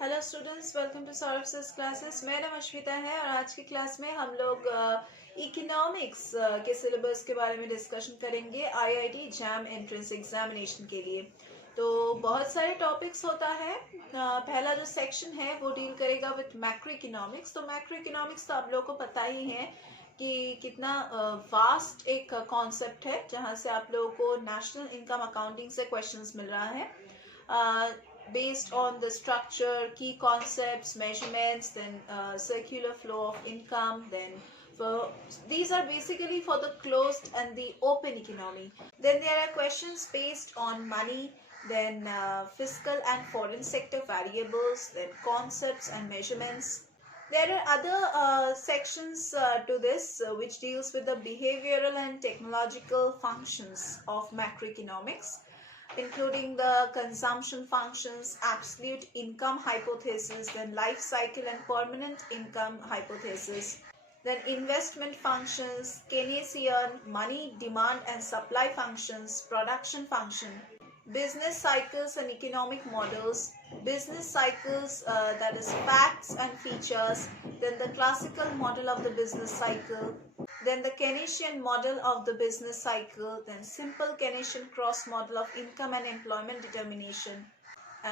Hello students, welcome to Saurabh sir classes. मेरा नाम अश्विता है और आज की क्लास में हम लोग इकोनॉमिक्स के सिलेबस के बारे में डिस्कशन करेंगे आईआईटी जैम एंट्रेंस एग्जामिनेशन के लिए। तो बहुत सारे टॉपिक्स होता है। पहला जो सेक्शन है वो डील करेगा विथ मैक्रो इकोनॉमिक्स। तो मैक्रो इकोनॉमिक्स तो आप लोगों को पता ही है कि कितना वास्ट एक कॉन्सेप्ट है, जहाँ से आप लोगों को नेशनल इनकम अकाउंटिंग से क्वेश्चंस मिल रहा है based on the structure, key concepts, measurements, then circular flow of income. Then these are basically for the closed and the open economy. Then there are questions based on money, then fiscal and foreign sector variables, then concepts and measurements. There are other sections to this which deals with the behavioral and technological functions of macroeconomics, including the consumption functions, absolute income hypothesis, then life cycle and permanent income hypothesis, then investment functions, Keynesian, money demand and supply functions, production function, business cycles and economic models, business cycles, that is facts and features, then the classical model of the business cycle, then the Keynesian model of the business cycle, then simple Keynesian cross model of income and employment determination,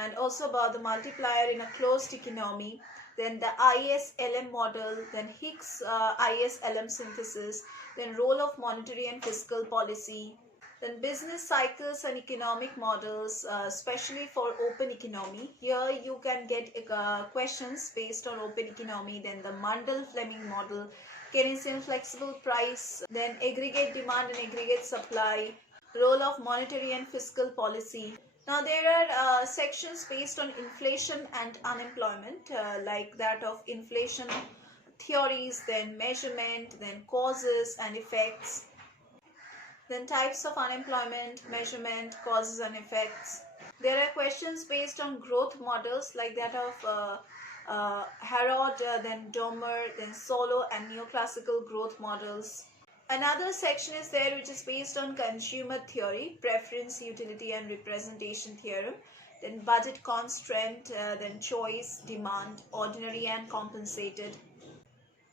and also about the multiplier in a closed economy, then the ISLM model, then Hicks ISLM synthesis, then role of monetary and fiscal policy, then business cycles and economic models, especially for open economy. Here you can get questions based on open economy, then the Mundell-Fleming model, Keynesian flexible price, then aggregate demand and aggregate supply, role of monetary and fiscal policy. Now there are sections based on inflation and unemployment, like that of inflation theories, then measurement, then causes and effects, then types of unemployment, measurement, causes and effects. There are questions based on growth models like that of Harrod, then Domer, then Solo and neoclassical growth models. Another section is there which is based on consumer theory, preference, utility and representation theorem, then budget constraint, then choice, demand, ordinary and compensated,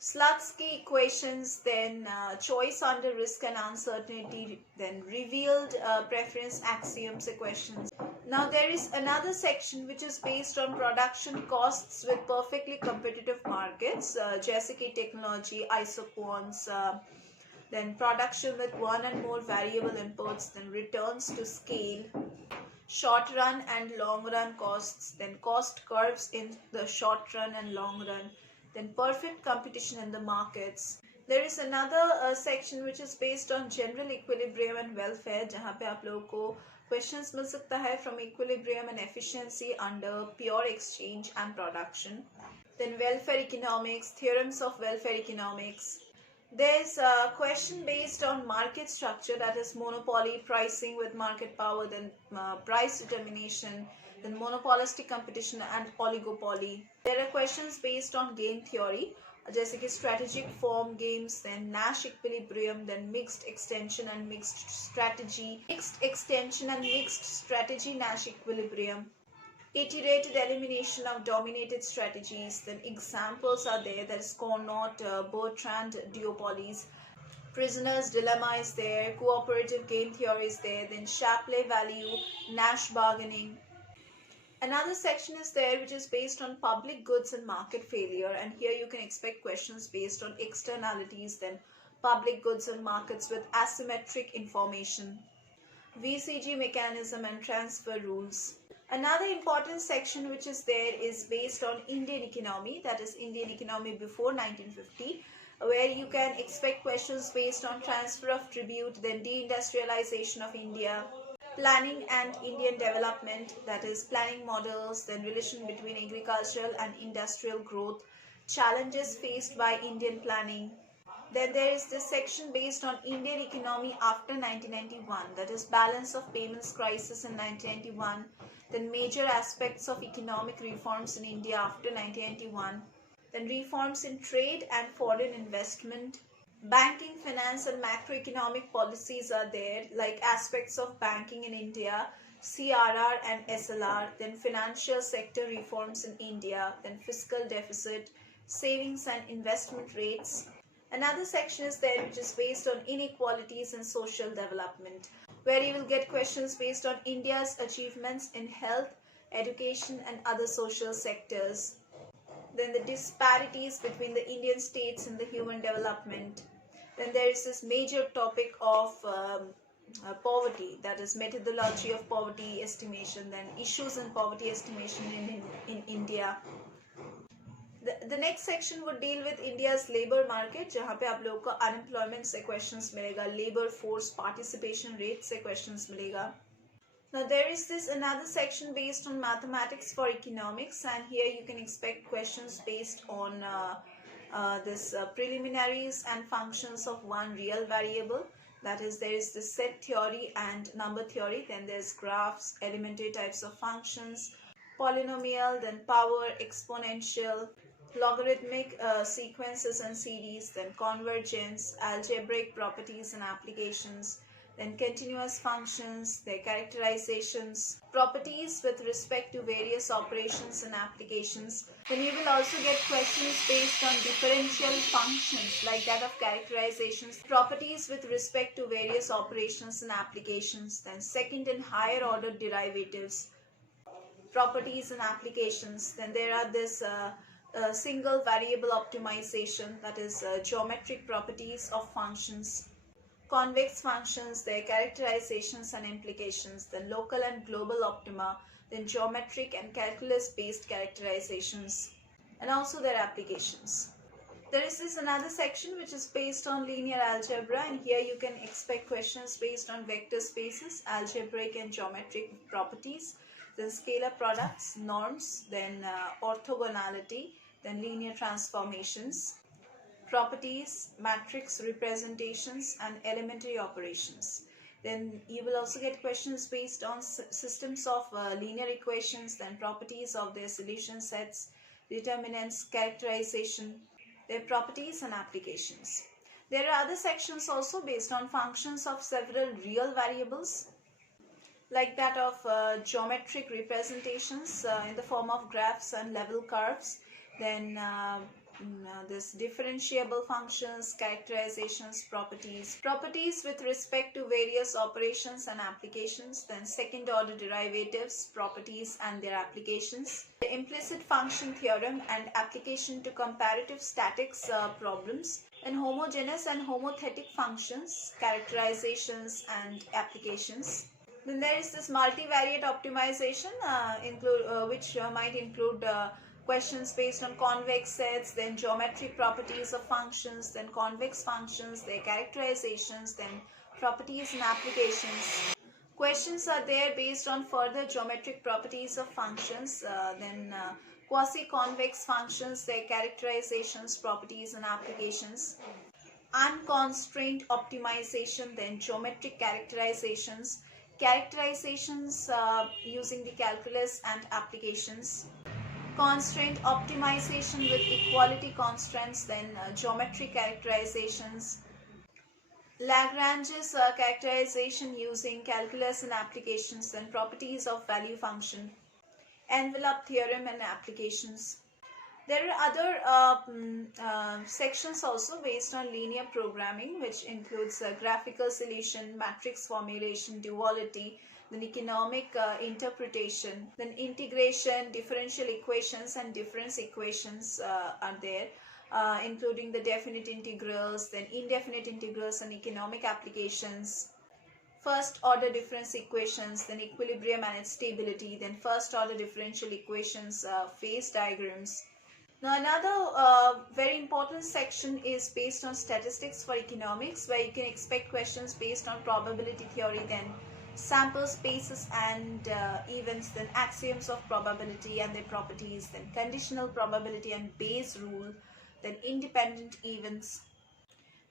Slutsky equations, then choice under risk and uncertainty, then revealed preference axioms equations. Now there is another section which is based on production costs with perfectly competitive markets, Jessica technology, isoquants, then production with one and more variable inputs, then returns to scale, short run and long run costs, then cost curves in the short run and long run, then perfect competition in the markets. There is another section which is based on general equilibrium and welfare, जहाँ पे आप लोगों को questions मिल सकता है from equilibrium and efficiency under pure exchange and production. Then welfare economics, theorems of welfare economics. There's a question based on market structure, that is monopoly, pricing with market power, then price determination, then monopolistic competition and oligopoly. There are questions based on game theory, जैसे कि strategic form games, then Nash equilibrium, then mixed extension and mixed strategy, Nash equilibrium, iterated elimination of dominated strategies. Then examples are there, that is Carnot, Bertrand duopolies, prisoner's dilemma is there, cooperative game theory is there, then Shapley value, Nash bargaining. Another section is there which is based on public goods and market failure, and here you can expect questions based on externalities, then public goods and markets with asymmetric information, VCG mechanism and transfer rules. Another important section which is there is based on Indian economy, that is Indian economy before 1950, where you can expect questions based on transfer of tribute, then deindustrialization of India, planning and Indian development, that is planning models, then relation between agricultural and industrial growth, challenges faced by Indian planning. Then there is this section based on Indian economy after 1991, that is balance of payments crisis in 1991, then major aspects of economic reforms in India after 1991, then reforms in trade and foreign investment, banking, finance and macroeconomic policies are there, like aspects of banking in India, CRR and SLR, then financial sector reforms in India, then fiscal deficit, savings and investment rates. Another section is there which is based on inequalities and social development, where you will get questions based on India's achievements in health, education and other social sectors. Then the disparities between the Indian states in the human development. Then there is this major topic of poverty, that is methodology of poverty estimation, then issues in poverty estimation in India. The next section would deal with India's labor market, जहाँ पे आप लोगों को unemployment से questions मिलेगा, labor force participation rate से questions मिलेगा. Now there is this another section based on mathematics for economics, and here you can expect questions based on this preliminaries and functions of one real variable. That is, there is the set theory and number theory, then there's graphs, elementary types of functions, polynomial, then power, exponential, logarithmic sequences and series, then convergence, algebraic properties and applications, then continuous functions, their characterizations, properties with respect to various operations and applications. Then you will also get questions based on differential functions like that of characterizations, properties with respect to various operations and applications, then second and higher order derivatives, properties and applications. Then there are this single variable optimization, that is geometric properties of functions, convex functions, their characterizations and implications, then local and global optima, then geometric and calculus based characterizations, and also their applications. There is this another section which is based on linear algebra, and here you can expect questions based on vector spaces, algebraic and geometric properties, then scalar products, norms, then orthogonality, then linear transformations, properties, matrix representations and elementary operations. Then you will also get questions based on systems of linear equations, then properties of their solution sets, determinants, characterization, their properties and applications. There are other sections also based on functions of several real variables, like that of geometric representations in the form of graphs and level curves, then this differentiable functions, characterizations, properties with respect to various operations and applications, then second order derivatives, properties and their applications, the implicit function theorem and application to comparative statics problems, and homogeneous and homothetic functions, characterizations and applications. Then there is this multivariate optimization which might include questions based on convex sets, then geometric properties of functions, then convex functions, their characterizations, then properties and applications. Questions are there based on further geometric properties of functions, then quasi-convex functions, their characterizations, properties and applications. Unconstrained optimization, then geometric characterizations, using the calculus and applications. Constraint optimization with equality constraints, then geometric characterizations. Lagrange's characterization using calculus and applications, then properties of value function. Envelope theorem and applications. There are other sections also based on linear programming, which includes graphical solution, matrix formulation, duality, then economic interpretation, then integration, differential equations and difference equations are there, including the definite integrals, then indefinite integrals and economic applications, first order difference equations, then equilibrium and its stability, then first order differential equations, phase diagrams. Now another very important section is based on statistics for economics, where you can expect questions based on probability theory, then sample spaces and events, then axioms of probability and their properties, then conditional probability and Bayes rule, then independent events,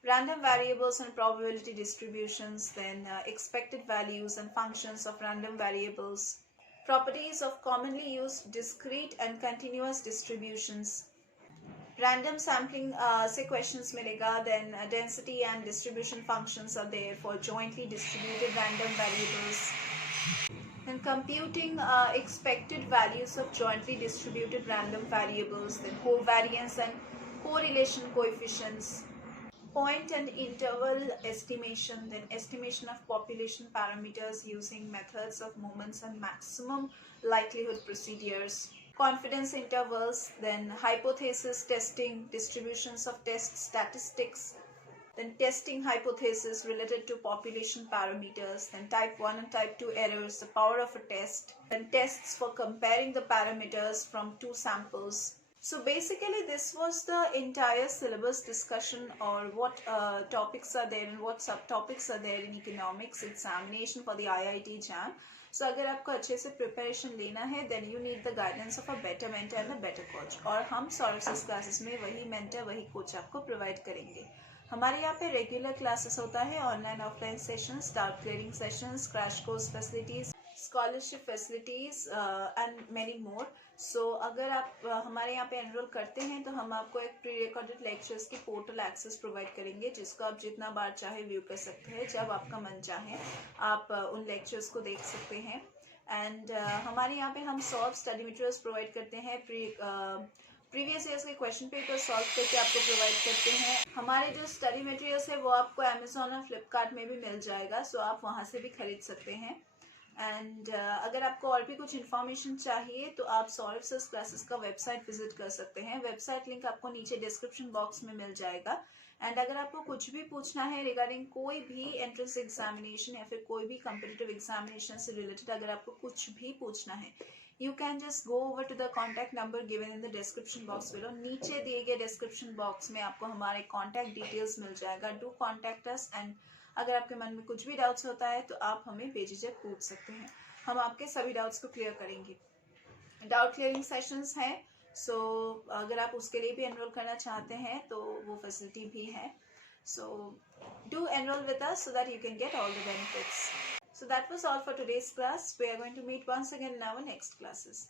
random variables and probability distributions, then expected values and functions of random variables, properties of commonly used discrete and continuous distributions. Random sampling से questions मिलेगा, then density and distribution functions are there for jointly distributed random variables. then computing expected values of jointly distributed random variables, then covariance and correlation coefficients, point and interval estimation, then estimation of population parameters using methods of moments and maximum likelihood procedures, confidence intervals, then hypothesis testing, distributions of test statistics, then testing hypothesis related to population parameters, then type 1 and type 2 errors, the power of a test, then tests for comparing the parameters from two samples. So basically this was the entire syllabus discussion, or what topics are there and what subtopics are there in economics examination for the IIT JAM. So अगर आपको अच्छे से preparation लेना है then you need the guidance of a better mentor and a better coach, और हम solves classes में वही mentor वही coach आपको प्रोवाइड करेंगे. हमारे यहाँ पे रेगुलर क्लासेस होता है, online offline sessions, doubt clearing sessions, crash course facilities, scholarship facilities and many more. So अगर आप हमारे यहाँ पे एनरोल करते हैं तो हम आपको एक प्री रिकॉर्डेड लेक्चर्स की पोर्टल एक्सेस प्रोवाइड करेंगे, जिसको आप जितना बार चाहे व्यू कर सकते हैं. जब आपका मन चाहे आप उन लेक्चर्स को देख सकते हैं. एंड हमारे यहाँ पे हम सॉल्व स्टडी मटेरियल्स प्रोवाइड करते हैं, प्रीवियस ईयर्स के क्वेश्चन पेपर सॉल्व करके आपको प्रोवाइड करते हैं. हमारे जो स्टडी मटेरियल्स है वो आपको अमेजोन और फ्लिपकार्ट में भी मिल जाएगा, सो आप वहाँ से भी खरीद सकते हैं. एंड अगर आपको और भी कुछ इन्फॉर्मेशन चाहिए तो आप सॉल्व्स क्लासेस का वेबसाइट विजिट कर सकते हैं. वेबसाइट लिंक आपको नीचे डिस्क्रिप्शन बॉक्स में मिल जाएगा. एंड अगर आपको कुछ भी पूछना है रिगार्डिंग कोई भी एंट्रेंस एग्जामिनेशन या फिर कोई भी कम्पिटिटिव एग्जामिनेशन से रिलेटेड अगर आपको कुछ भी पूछना है, you can just go over to the contact number given in the description box below. नीचे दिए गए description box में आपको हमारे contact details मिल जाएगा. Do contact us, and अगर आपके मन में कुछ भी डाउट्स होता है तो आप हमें बेझिझक पूछ सकते हैं, हम आपके सभी डाउट्स को क्लियर करेंगे. डाउट क्लियरिंग सेशंस हैं, सो अगर आप उसके लिए भी एनरोल करना चाहते हैं तो वो फैसिलिटी भी है. So do enrol with us so that you can get all the benefits. So that was all for today's class. We are going to meet once again in our next classes.